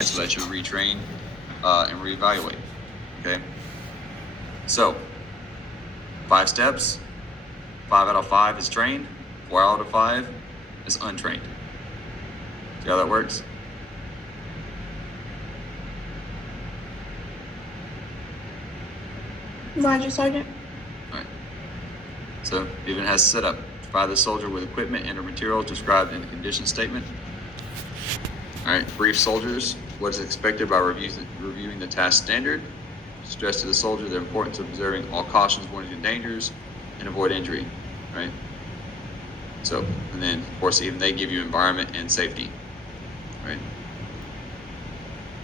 so that you'll retrain and reevaluate. Okay. So 5 steps. 5 out of 5 is trained. 4 out of 5 is untrained. See how that works? Roger, Sergeant. All right. So even has set up. Provide the soldier with equipment and or materials described in the condition statement. All right. Brief soldiers what is expected by reviewing the task standard. Stress to the soldier the importance of observing all cautions, warnings, and dangers, and avoid injury. Right. So, and then of course even they give you environment and safety. Right.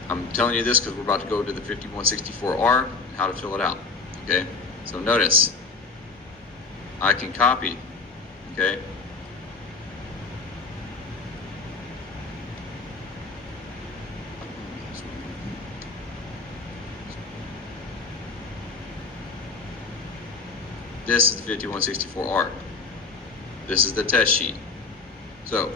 I'm telling you this because we're about to go to the 5164R and how to fill it out. Okay. So notice, I can copy. Okay. This is the 5164R. This is the test sheet. So,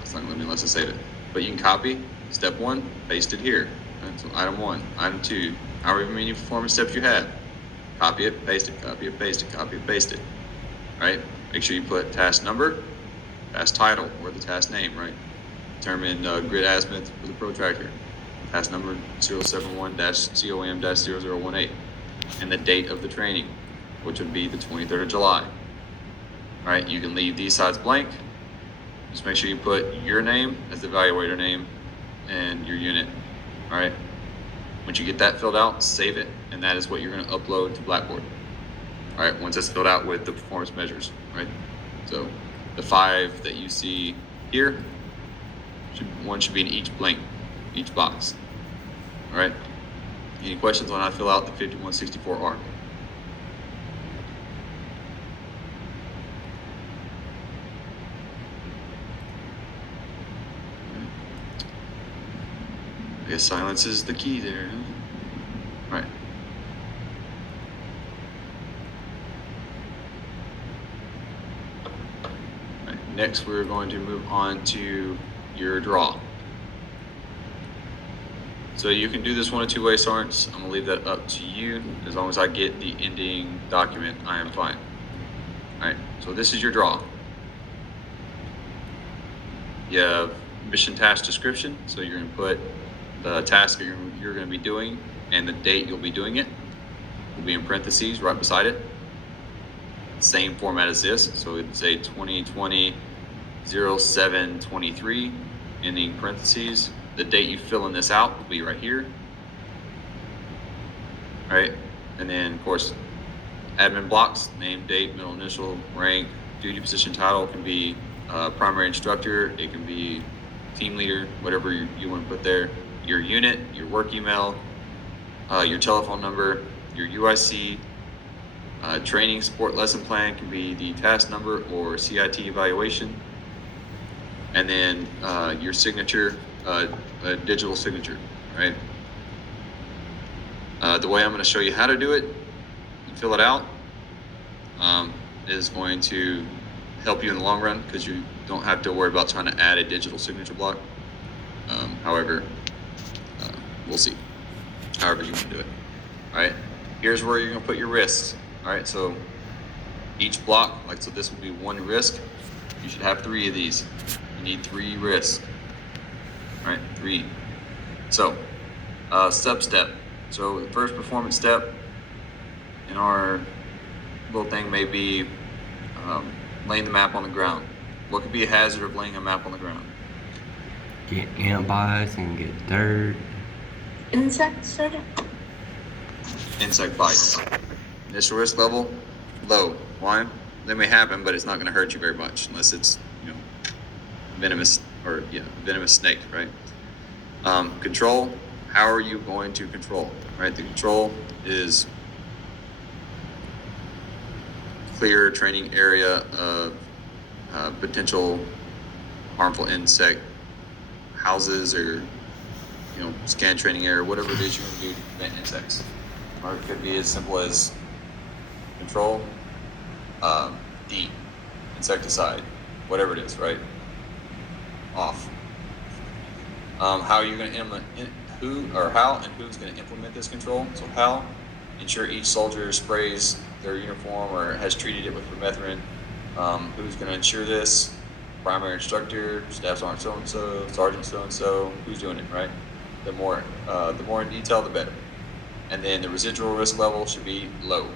it's not gonna let me unless I save it. But you can copy step 1, paste it here. Right? So item 1, item 2, however many performance steps you have. Copy it, paste it, copy it, paste it, copy it, paste it. Right? Make sure you put task number, task title, or the task name, right? Determine grid azimuth for the protractor. Task number 071-COM-0018. And the date of the training, which would be the 23rd of July. All right, you can leave these sides blank. Just make sure you put your name as the evaluator name and your unit. All right. Once you get that filled out, save it, and that is what you're going to upload to Blackboard. All right. Once it's filled out with the performance measures, right? So the 5 that you see here, one should be in each blank, each box. All right. Any questions on how to fill out the 5164R? I guess silence is the key there. All right. All right. Next, we're going to move on to your draw. So you can do this one of 2 ways, Sergeants. I'm gonna leave that up to you. As long as I get the ending document, I am fine. All right, so this is your draw. You have mission task description. So you're gonna put the task you're gonna be doing and the date you'll be doing it. Will be in parentheses right beside it. Same format as this. So it'd say 2020-07-23, ending parentheses. The date you fill in this out will be right here. All right, and then of course, admin blocks, name, date, middle initial, rank, duty position title can be primary instructor, it can be team leader, whatever you want to put there. Your unit, your work email, your telephone number, your UIC, training support lesson plan can be the task number or CIT evaluation. And then your signature, a digital signature, right? The way I'm going to show you how to do it and fill it out is going to help you in the long run because you don't have to worry about trying to add a digital signature block. However, we'll see. However you want to do it. All right. Here's where you're going to put your risks. All right. So each block, like so, this would be 1 risk. You should have 3 of these. You need 3 risks. All right, 3. So, sub-step. So the first performance step in our little thing may be laying the map on the ground. What could be a hazard of laying a map on the ground? Get ant bites and get dirt. Insects, Sergeant. Insect bites. Initial risk level, low. Why? They may happen, but it's not going to hurt you very much unless it's, venomous or venomous snake, right? Control. How are you going to control? Right. The control is clear training area of potential harmful insect houses or scan training area, whatever it is you're going to do to prevent insects. Or it could be as simple as control, D, insecticide, whatever it is, right? Off. How you're going to how and who's going to implement this control. So how, ensure each soldier sprays their uniform or has treated it with permethrin. Who's going to ensure this? Primary instructor, staff sergeant so-and-so, sergeant so-and-so, who's doing it, right? The more in detail, the better. And then the residual risk level should be low,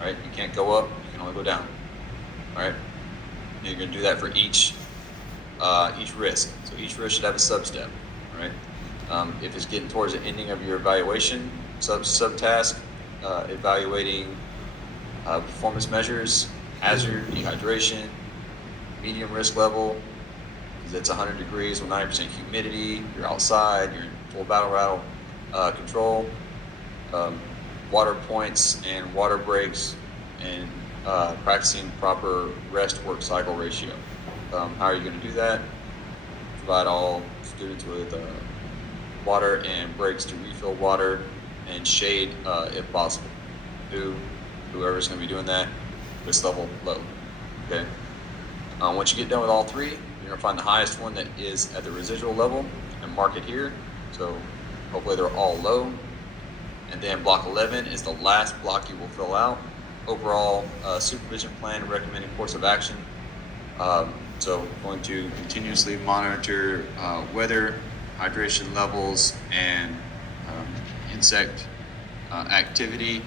right? You can't go up, you can only go down, all right? And you're gonna do that for each risk. So each risk should have a sub-step, right? If it's getting towards the ending of your evaluation, subtask, evaluating performance measures, hazard, dehydration, medium risk level, because it's 100 degrees with 90% humidity, you're outside, you're in full battle rattle control, water points and water breaks, and practicing proper rest work cycle ratio. How are you going to do that? Provide all students with water and breaks to refill water and shade if possible. Whoever's going to be doing that, risk level low. Okay. Once you get done with all three, you're going to find the highest one that is at the residual level and mark it here. So hopefully they're all low. And then block 11 is the last block you will fill out. Overall supervision plan and recommended course of action. So going to continuously monitor weather, hydration levels, and insect activity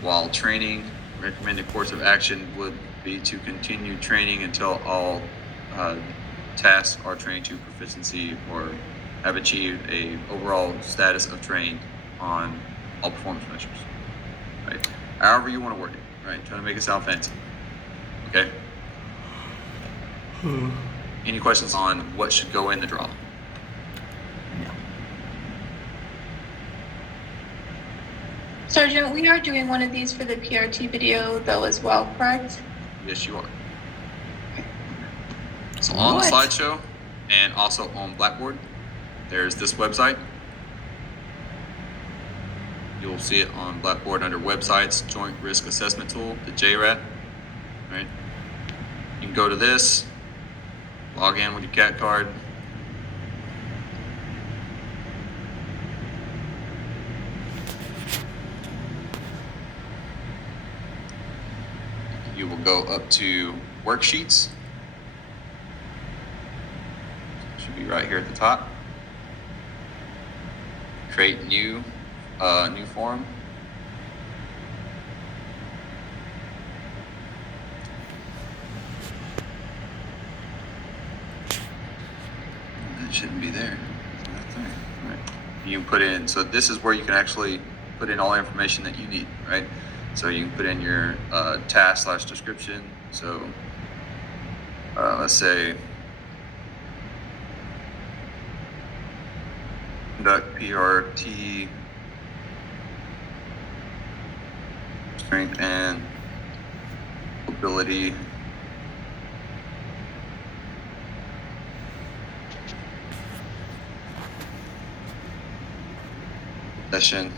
while training. Recommended course of action would be to continue training until all tasks are trained to proficiency or have achieved a overall status of trained on all performance measures, right? However you want to word it, right? Trying to make it sound fancy, okay? Any questions on what should go in the draw? Sergeant, we are doing one of these for the PRT video though as well, correct? Yes, you are. So on the slideshow and also on Blackboard, there's this website. You'll see it on Blackboard under Websites, Joint Risk Assessment Tool, the JRAT, right? You can go to this, log in with your CAT card. You will go up to Worksheets. Should be right here at the top. Create new form. That shouldn't be there. Right. You can put in, so this is where you can actually put in all the information that you need, right? So you can put in your task / description. So let's say conduct PRT strength and mobility session,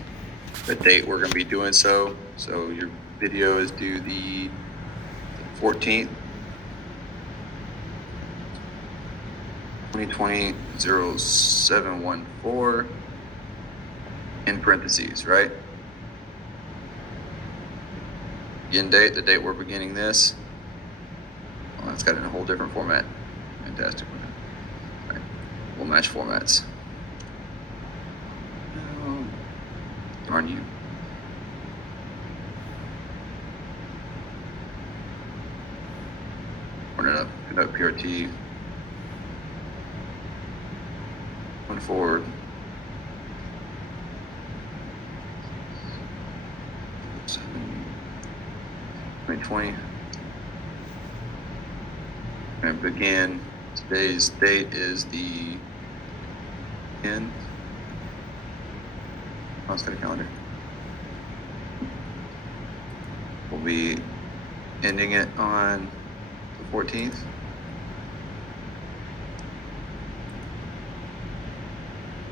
the date we're going to be doing so. So your video is due the 14th, 2020 0714 in parentheses, right? Begin date, the date we're beginning this. Oh, it's got it in a whole different format. Fantastic. All right. We'll match formats. Oh, darn you. Run it up, conduct PRT. 14. 2020. And begin. Today's date is the 10th. Oh, it's got a calendar. We'll be ending it on the 14th.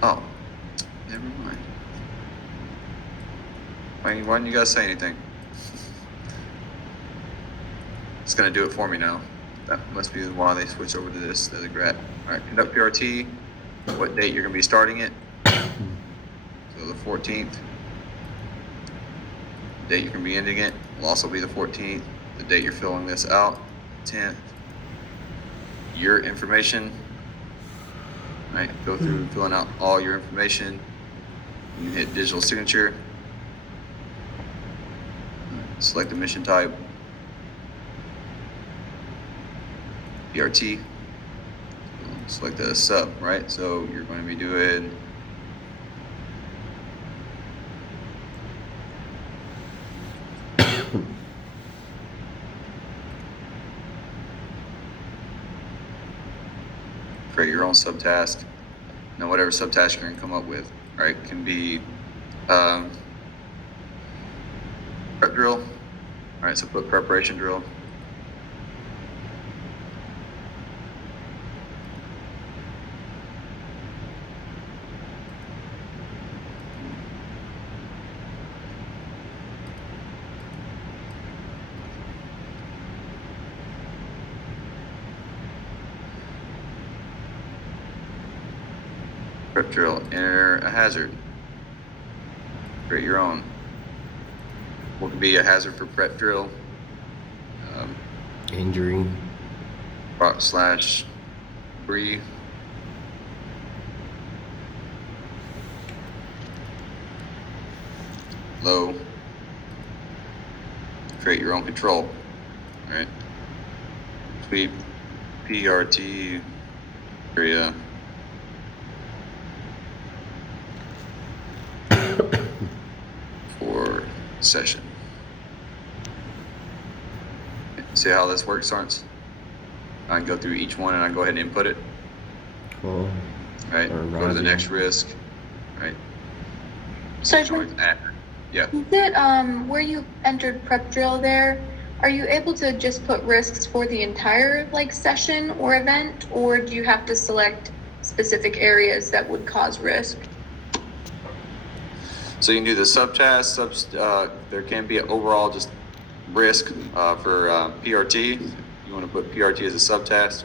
Oh, never mind. Why didn't you guys say anything? It's gonna do it for me now. That must be why they switched over to this, the GRAT. All right, conduct PRT, what date you're gonna be starting it. So the 14th. The date you're gonna be ending it will also be the 14th. The date you're filling this out, 10th. Your information, right? Go through filling out all your information. You hit digital signature. Select the mission type. PRT. Select the sub, right? So you're going to be doing create your own subtask. Now, whatever subtask you're going to come up with, right? Can be prep drill. All right, so put preparation drill. Prep drill, enter a hazard. Create your own. What could be a hazard for prep drill? Injury. /3. Low. Create your own control. All right. Sweep, PRT, area. For session. See how this works, Sarnes? I can go through each one and I can go ahead and input it. Cool. Right. Or Go to the Roger. next risk. Right. Sergeant, Yeah. is it where you entered prep drill there? Are you able to just put risks for the entire like session or event, or do you have to select specific areas that would cause risk? So you can do the subtask. There can be an overall just risk for PRT. You want to put PRT as a subtask.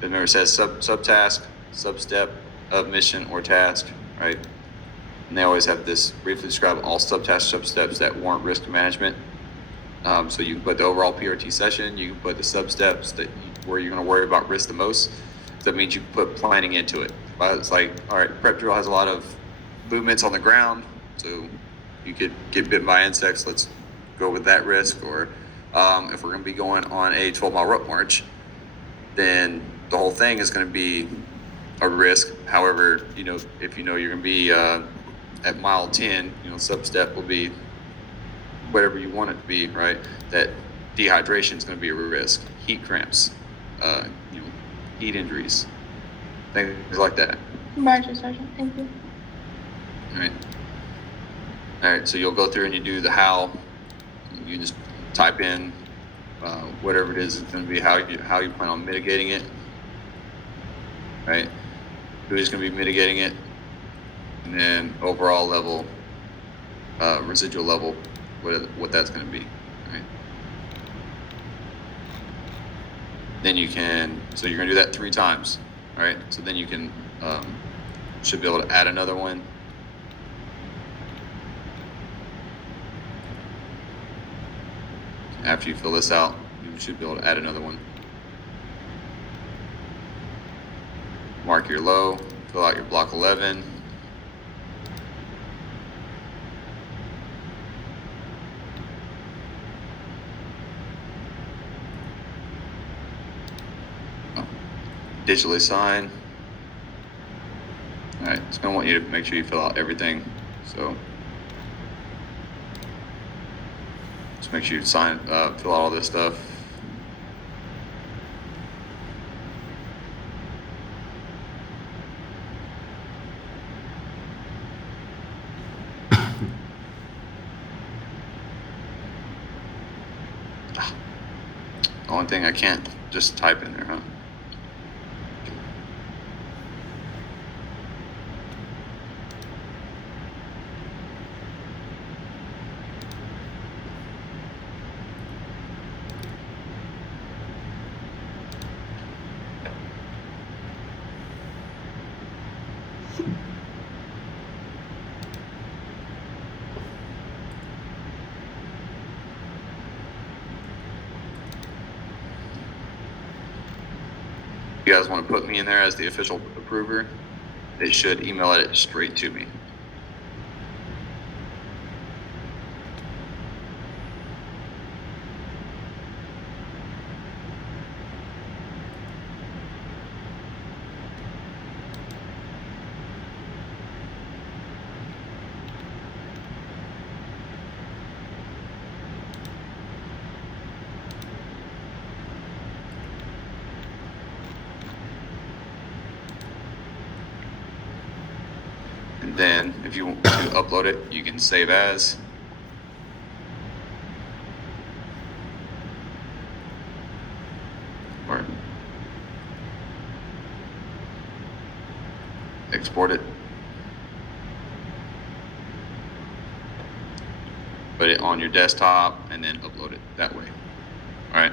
Remember, it says subtask, substep of mission or task, right? And they always have this briefly describe all subtasks, substeps that warrant risk management. So you can put the overall PRT session. You can put the substeps where you're going to worry about risk the most. So that means you can put planning into it. But it's like, all right, prep drill has a lot of movements on the ground. So you could get bitten by insects. Let's go with that risk. Or if we're going to be going on a 12-mile rope march, then the whole thing is going to be a risk. However, if you're going to be at mile 10, substep will be whatever you want it to be, right? That dehydration is going to be a risk. Heat cramps, heat injuries, things like that. Roger, Sergeant. Thank you. All right, so you'll go through and you do the how. You just type in whatever it is. It's going to be how you plan on mitigating it, right? Who's going to be mitigating it, and then overall level, residual level, what that's going to be, right? Then you can, so you're going to do that 3 times, all right? So then you can should be able to add another one. After you fill this out, you should be able to add another one. Mark your low, fill out your block 11. Digitally sign. All right, it's gonna want you to make sure you fill out everything. So just make sure you sign, fill out all this stuff. The only thing I can't just type in there, huh? If you guys want to put me in there as the official approver, they should email it straight to me. And then if you want to upload it, you can save as. Or export it. Put it on your desktop and then upload it that way. All right.